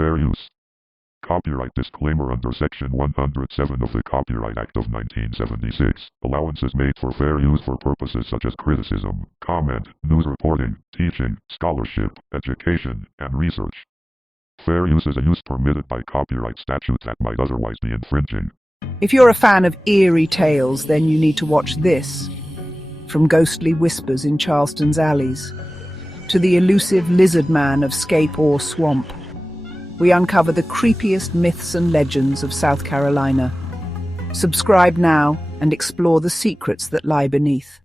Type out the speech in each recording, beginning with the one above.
Fair use. Copyright disclaimer under Section 107 of the Copyright Act of 1976. Allowances made for fair use for purposes such as criticism, comment, news reporting, teaching, scholarship, education, and research. Fair use is a use permitted by copyright statute that might otherwise be infringing. If you're a fan of eerie tales, then you need to watch this. From ghostly whispers in Charleston's alleys to the elusive lizard man of Scape Ore Swamp, we uncover the creepiest myths and legends of South Carolina. Subscribe now and explore the secrets that lie beneath.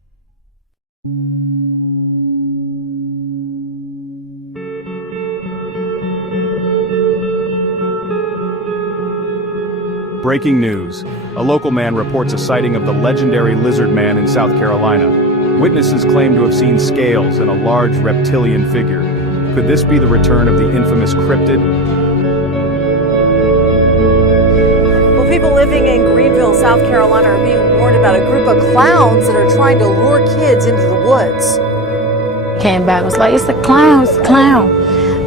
Breaking news. A local man reports a sighting of the legendary lizard man in South Carolina. Witnesses claim to have seen scales and a large reptilian figure. Could this be the return of the infamous cryptid? Well, people living in Greenville, South Carolina are being warned about a group of clowns that are trying to lure kids into the woods. Came back, was like, it's the clown, it's the clown.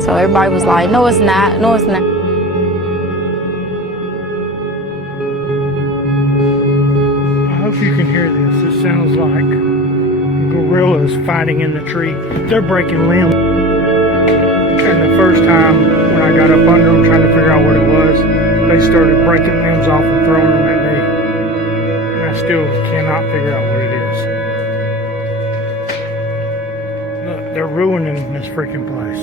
So everybody was like, no it's not, no it's not. I hope you can hear this. This sounds like gorillas fighting in the tree. They're breaking limbs. And the first time when I got up under them trying to figure out what it was, they started breaking limbs off and throwing them at me. And I still cannot figure out what it is. Look, they're ruining this freaking place.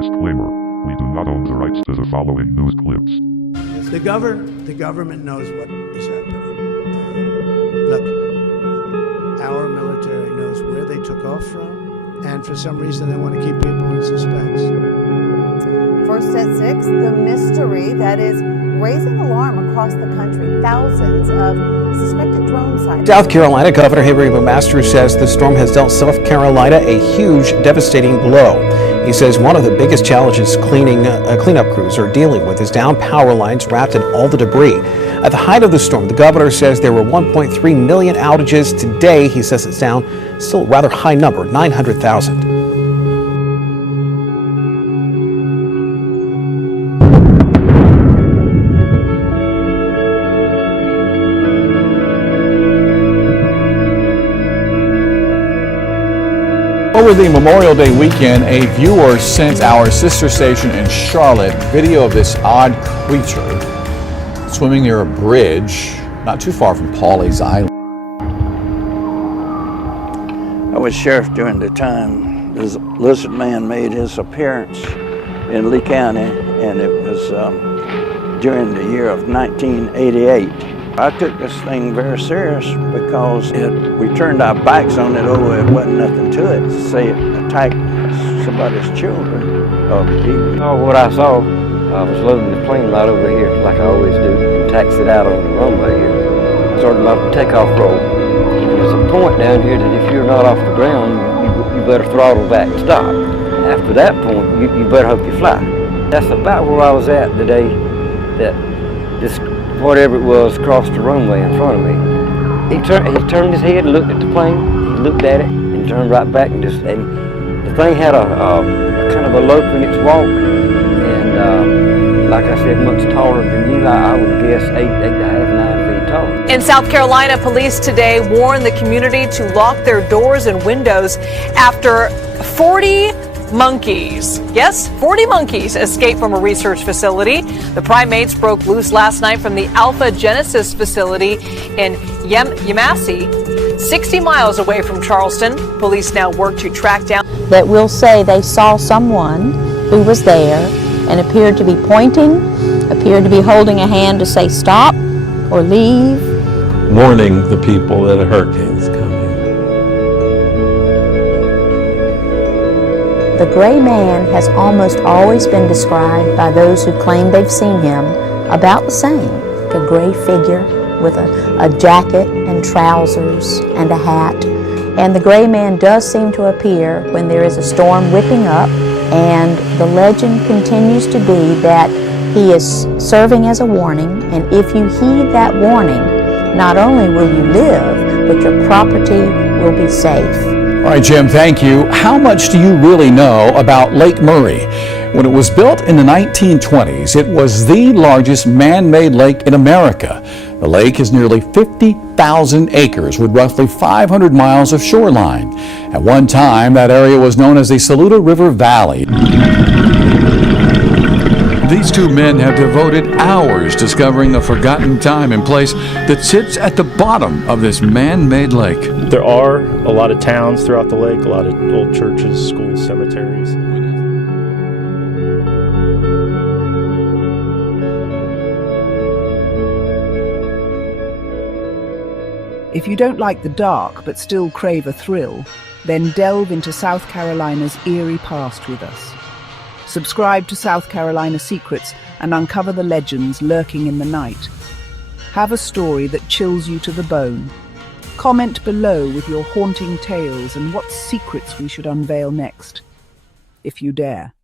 Disclaimer. We do not own the rights to the following news clips. The government knows what is happening. Look, our military knows where they took off from, and for some reason they want to keep people in suspense. First at 6, the mystery that is raising alarm across the country. Thousands of suspected drone sightings. South Carolina Governor Henry McMaster says the storm has dealt South Carolina a huge, devastating blow. He says one of the biggest challenges cleanup crews are dealing with is down power lines wrapped in all the debris. At the height of the storm, the governor says there were 1.3 million outages. Today, he says it's down still a rather high number, 900,000. Over the Memorial Day weekend, a viewer sent our sister station in Charlotte video of this odd creature swimming near a bridge not too far from Pawleys Island. I was sheriff during the time this lizard man made his appearance in Lee County, and it was during the year of 1988. I took this thing very serious because we turned our backs on it. Oh, it wasn't nothing to it. Say it attacked somebody's children. What I saw, I was loading the plane right over here, like I always do, and taxied out on the runway here. Started my takeoff roll. And there's a point down here that if you're not off the ground, you better throttle back and stop. After that point, you better hope you fly. That's about where I was at the day that this whatever it was crossed the runway in front of me. He turned his head and looked at the plane. He looked at it and turned right back and the thing had a kind of a lope in its walk, and like I said, much taller than you. I would guess 8.5, 9 feet tall. In South Carolina, police today warned the community to lock their doors and windows after 40 monkeys. Yes, 40 monkeys escaped from a research facility. The primates broke loose last night from the Alpha Genesis facility in Yemassee, 60 miles away from Charleston. Police now work to track down. That will say they saw someone who was there and appeared to be pointing, appeared to be holding a hand to say stop or leave. Warning the people that a hurricane's coming. The gray man has almost always been described by those who claim they've seen him about the same. A gray figure with a jacket and trousers and a hat. And the gray man does seem to appear when there is a storm whipping up, and the legend continues to be that he is serving as a warning, and if you heed that warning, not only will you live, but your property will be safe. All right, Jim, thank you. How much do you really know about Lake Murray? When it was built in the 1920s, it was the largest man-made lake in America. The lake is nearly 50,000 acres with roughly 500 miles of shoreline. At one time, that area was known as the Saluda River Valley. These two men have devoted hours discovering a forgotten time and place that sits at the bottom of this man-made lake. There are a lot of towns throughout the lake, a lot of old churches, schools, cemeteries. If you don't like the dark but still crave a thrill, then delve into South Carolina's eerie past with us. Subscribe to South Carolina Secrets and uncover the legends lurking in the night. Have a story that chills you to the bone. Comment below with your haunting tales and what secrets we should unveil next, if you dare.